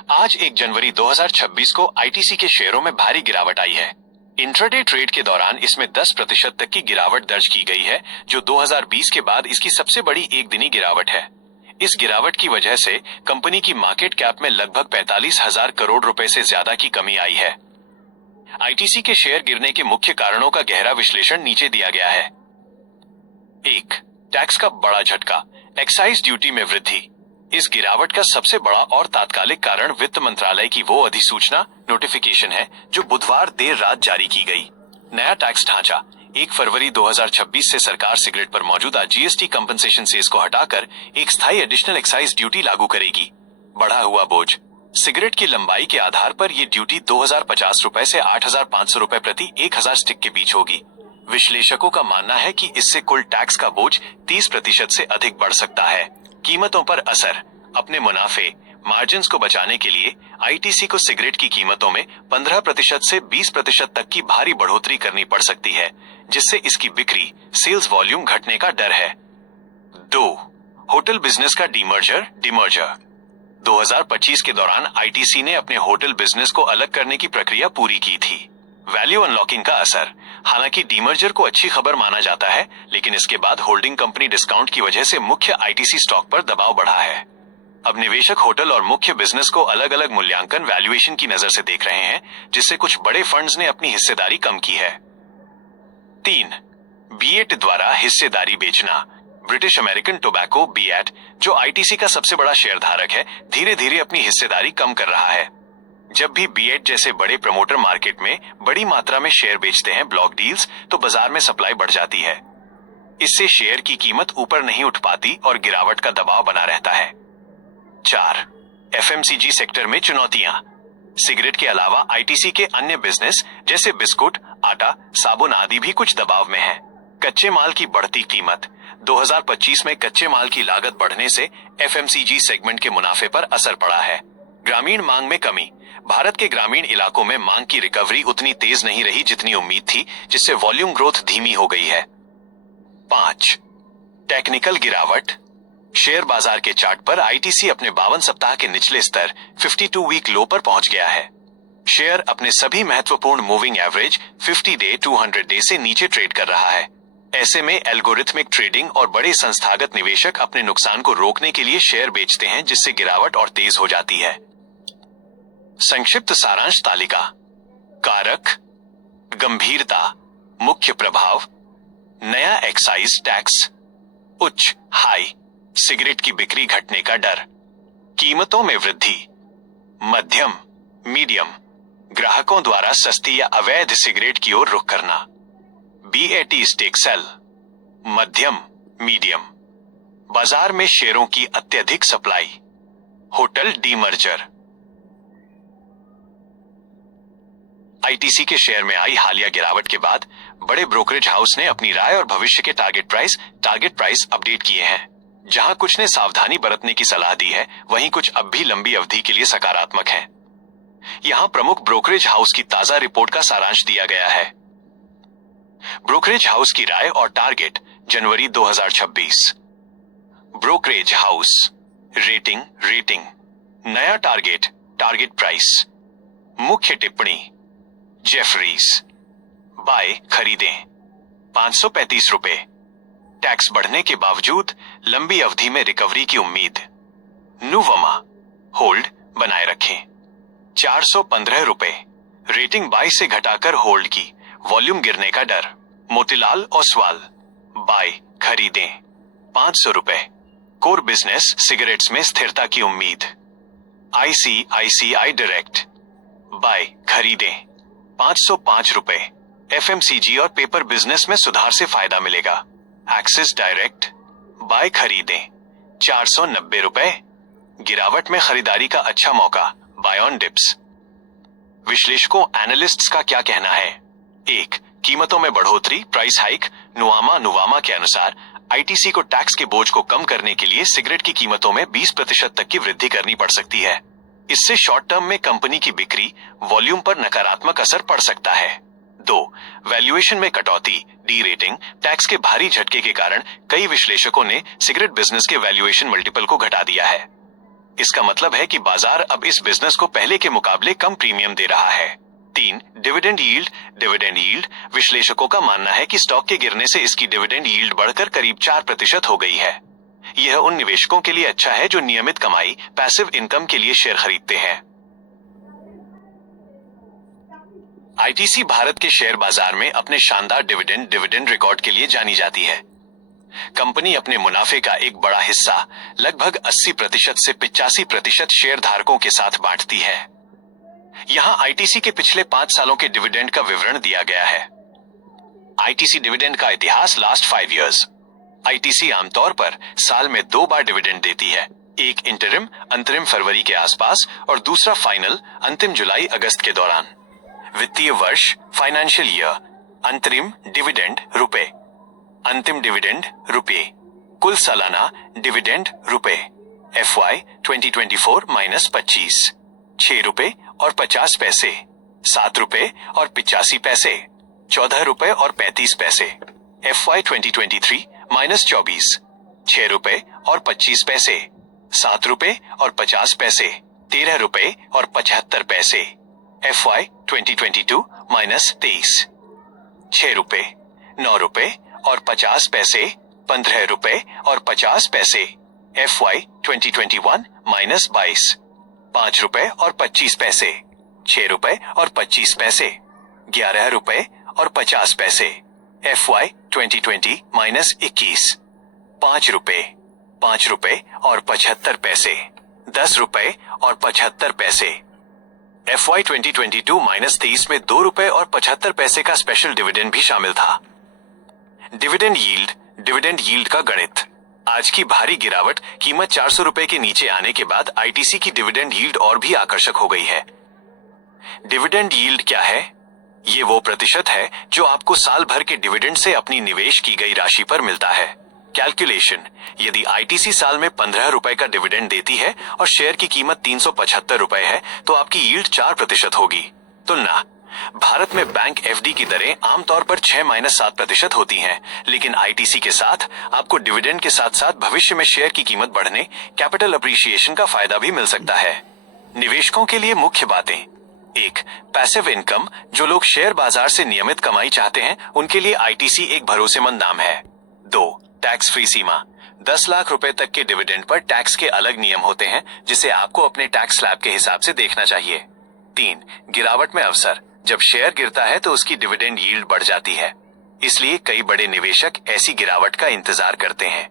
आज 1 जनवरी 2026 को आईटीसी के शेयरों में भारी गिरावट आई है। इंट्राडे ट्रेड के दौरान इसमें 10% तक की गिरावट दर्ज की गई है, जो 2020 के बाद इसकी सबसे बड़ी एक दिनी गिरावट है। इस गिरावट की वजह से कंपनी की मार्केट कैप में लगभग 45,000 करोड़ रुपए से ज्यादा की कमी आई है। आईटीसी के शेयर गिरने के मुख्य कारणों का गहरा विश्लेषण नीचे दिया गया है। 1. टैक्स का बड़ा झटका, एक्साइज ड्यूटी में वृद्धि। इस गिरावट का सबसे बड़ा और तात्कालिक कारण वित्त मंत्रालय की वो अधिसूचना नोटिफिकेशन है जो बुधवार देर रात जारी की गई। नया टैक्स ढांचा 1 फरवरी 2026 से सरकार सिगरेट पर मौजूदा जीएसटी कंपनसेशन सेस को हटाकर एक स्थायी एडिशनल एक्साइज ड्यूटी लागू करेगी। बढ़ा हुआ बोझ, सिगरेट की लंबाई के आधार पर यह ड्यूटी 2050 रुपए से 8,500 रुपए प्रति 1,000 स्टिक के बीच होगी। विश्लेषकों का मानना है कि इससे कुल टैक्स का बोझ 30% से अधिक बढ़ सकता है। कीमतों पर असर, अपने मुनाफे मार्जिन को बचाने के लिए आईटीसी को सिगरेट की कीमतों में 15% से 20% तक की भारी बढ़ोतरी करनी पड़ सकती है, जिससे इसकी बिक्री सेल्स वॉल्यूम घटने का डर है। 2. होटल बिजनेस का डीमर्जर 2025 के दौरान आईटीसी ने अपने होटल बिजनेस को अलग करने की प्रक्रिया पूरी की थी। वैल्यू अनलॉकिंग का असर, हालांकि डीमर्जर को अच्छी खबर माना जाता है, लेकिन इसके बाद होल्डिंग कंपनी डिस्काउंट की वजह से मुख्य आईटीसी स्टॉक पर दबाव बढ़ा है। अब निवेशक होटल और मुख्य बिजनेस को अलग अलग मूल्यांकन वैल्यूएशन की नजर से देख रहे हैं, जिससे कुछ बड़े फंड्स ने अपनी हिस्सेदारी कम की है। 3. बीएट द्वारा हिस्सेदारी बेचना। ब्रिटिश अमेरिकन टोबैको बीएट, जो आईटीसी का सबसे बड़ा शेयरधारक है, धीरे धीरे अपनी हिस्सेदारी कम कर रहा है। जब भी बीएट जैसे बड़े प्रमोटर मार्केट में बड़ी मात्रा में शेयर बेचते हैं ब्लॉक डील्स, तो बाजार में सप्लाई बढ़ जाती है। इससे शेयर की कीमत ऊपर नहीं उठ पाती और गिरावट का दबाव बना रहता है। 4. एफएमसीजी सेक्टर में चुनौतियां। सिगरेट के अलावा आईटीसी के अन्य बिजनेस जैसे बिस्कुट, आटा, साबुन आदि भी कुछ दबाव में हैं। कच्चे माल की बढ़ती कीमत, 2025 में कच्चे माल की लागत बढ़ने से एफएमसीजी सेगमेंट के मुनाफे पर असर पड़ा है। ग्रामीण मांग में कमी, भारत के ग्रामीण इलाकों में मांग की रिकवरी उतनी तेज नहीं रही जितनी उम्मीद थी, जिससे वॉल्यूम ग्रोथ धीमी हो गई है। 5. टेक्निकल गिरावट। शेयर बाजार के चार्ट पर आईटीसी अपने 52 सप्ताह के निचले स्तर 52 वीक लो पर पहुंच गया है। शेयर अपने सभी महत्वपूर्ण मूविंग एवरेज 50 डे 200 डे से नीचे ट्रेड कर रहा है। ऐसे में एल्गोरिथमिक ट्रेडिंग और बड़े संस्थागत निवेशक अपने नुकसान को रोकने के लिए शेयर बेचते हैं, जिससे गिरावट और तेज हो जाती है। संक्षिप्त सारांश तालिका। कारक, गंभीरता, मुख्य प्रभाव, नया एक्साइज टैक्स, उच्च हाई, सिगरेट की बिक्री घटने का डर, कीमतों में वृद्धि, मध्यम मीडियम, ग्राहकों द्वारा सस्ती या अवैध सिगरेट की ओर रुख करना, बीएटी स्टेक सेल, मध्यम मीडियम, बाजार में शेयरों की अत्यधिक सप्लाई, होटल डीमर्जर। आईटीसी के शेयर में आई हालिया गिरावट के बाद बड़े ब्रोकरेज हाउस ने अपनी राय और भविष्य के टारगेट प्राइस अपडेट किए हैं। जहां कुछ ने सावधानी बरतने की सलाह दी है, वहीं कुछ अब भी लंबी अवधि के लिए सकारात्मक हैं। यहां प्रमुख ब्रोकरेज हाउस की ताजा रिपोर्ट का सारांश दिया गया है। ब्रोकरेज हाउस की राय और टारगेट जनवरी 2026। ब्रोकरेज हाउस रेटिंग नया टारगेट प्राइस। मुख्य टिप्पणी, जेफरीज बाय खरीदें 535 रुपए। टैक्स बढ़ने के बावजूद लंबी अवधि में रिकवरी की उम्मीद। नुवमा होल्ड बनाए रखें 415 रुपए। रेटिंग बाय से घटाकर होल्ड की, वॉल्यूम गिरने का डर। मोतीलाल ओसवाल बाय खरीदें 500 रुपए। कोर बिजनेस सिगरेट्स में स्थिरता की उम्मीद। आईसीआईसीआई डायरेक्ट बाय खरीदें 505 रुपए। एफएमसीजी और पेपर बिजनेस में सुधार से फायदा मिलेगा। एक्सिस डायरेक्ट बाय खरीदें 490 रुपए। गिरावट में खरीदारी का अच्छा मौका, बाय ऑन डिप्स। विश्लेषकों एनालिस्ट्स का क्या कहना है? 1. कीमतों में बढ़ोतरी, प्राइस हाइक। नुवामा के अनुसार आईटीसी को टैक्स के बोझ को कम करने के लिए सिगरेट की कीमतों में 20% तक की वृद्धि करनी पड़ सकती है। इससे शॉर्ट टर्म में कंपनी की बिक्री वॉल्यूम पर नकारात्मक असर पड़ सकता है। 2. वैल्यूएशन में कटौती, डी रेटिंग। टैक्स के भारी झटके के कारण कई विश्लेषकों ने सिगरेट बिजनेस के वैल्यूएशन मल्टीपल को घटा दिया है। इसका मतलब है कि बाजार अब इस बिजनेस को पहले के मुकाबले कम प्रीमियम दे रहा है। 3. Dividend yield. डिविडेंड यील्ड विश्लेषकों का मानना है कि स्टॉक के गिरने से इसकी डिविडेंड यील्ड बढ़कर करीब 4% हो गई है। यह उन निवेशकों के लिए अच्छा है जो नियमित कमाई पैसिव इनकम के लिए शेयर खरीदते हैं। आईटीसी भारत के शेयर बाजार में अपने शानदार डिविडेंड रिकॉर्ड के लिए जानी जाती है। कंपनी अपने मुनाफे का एक बड़ा हिस्सा लगभग 80% से 85% शेयर धारकों के साथ बांटती है। यहां आईटीसी के पिछले 5 सालों के डिविडेंड का विवरण दिया गया है। आईटीसी डिविडेंड का इतिहास लास्ट 5 इयर्स। आईटीसी आमतौर पर साल में 2 बार डिविडेंड देती है, एक इंटरिम अंतरिम फरवरी के आसपास और दूसरा फाइनल अंतिम जुलाई अगस्त के दौरान। वित्तीय वर्ष फाइनेंशियल ईयर। अंतरिम डिविडेंड रुपए, अंतिम डिविडेंड रुपए, कुल सालाना डिविडेंड रुपए। FY 2024 -25 6 रुपए और 50 पैसे, 7 रुपए और 85 पैसे, 14 रुपए और 35 पैसे। FY 2023 -24 6 रुपए और 25 पैसे, 7 रुपए और 50 पैसे, 13 रुपए और 75 पैसे। FY 2022 -23 6 रुपए, 9 रुपए और 50 पैसे, 15 रुपए और 50 पैसे। FY 2021 -22 5 रुपए और 25 पैसे, 6 रुपए और 25 पैसे, 11 रुपए और 50 पैसे। FY 2020 -21 5 रुपए, 5 रुपए और 75 पैसे, 10 रुपए और 75 पैसे। FY 2022 -23 में 2 रुपए और 75 पैसे का स्पेशल डिविडेंड भी शामिल था। डिविडेंड यील्ड का गणित। आज की भारी गिरावट कीमत 400 रुपए के नीचे आने के बाद आईटीसी की डिविडेंड यील्ड और भी आकर्षक हो गई है। डिविडेंड यील्ड क्या है? ये वो प्रतिशत है जो आपको साल भर के डिविडेंड से अपनी निवेश की गई राशि पर मिलता है। कैलकुलेशन: यदि आईटीसी साल में 15 रुपए का डिविडेंड देती है और शेयर की कीमत 375 रुपए है तो आपकी यील्ड 4% होगी। तुलना: भारत में बैंक एफडी की दरें आमतौर पर 6-7% होती हैं, लेकिन आईटीसी के साथ आपको डिविडेंड के साथ साथ भविष्य में शेयर की कीमत बढ़ने, कैपिटल अप्रिसिएशन का फायदा भी मिल सकता है। निवेशकों के लिए मुख्य बातें: 1. Passive income. जो लोग शेयर बाजार से नियमित कमाई चाहते हैं उनके लिए आईटीसी एक भरोसेमंद नाम है। 2. टैक्स फ्री सीमा। 10 लाख रुपए तक के डिविडेंड पर टैक्स के अलग नियम होते हैं जिसे आपको अपने टैक्स स्लैब के हिसाब से देखना चाहिए। 3. गिरावट में अवसर। जब शेयर गिरता है तो उसकी डिविडेंड यील्ड बढ़ जाती है, इसलिए कई बड़े निवेशक ऐसी गिरावट का इंतजार करते हैं।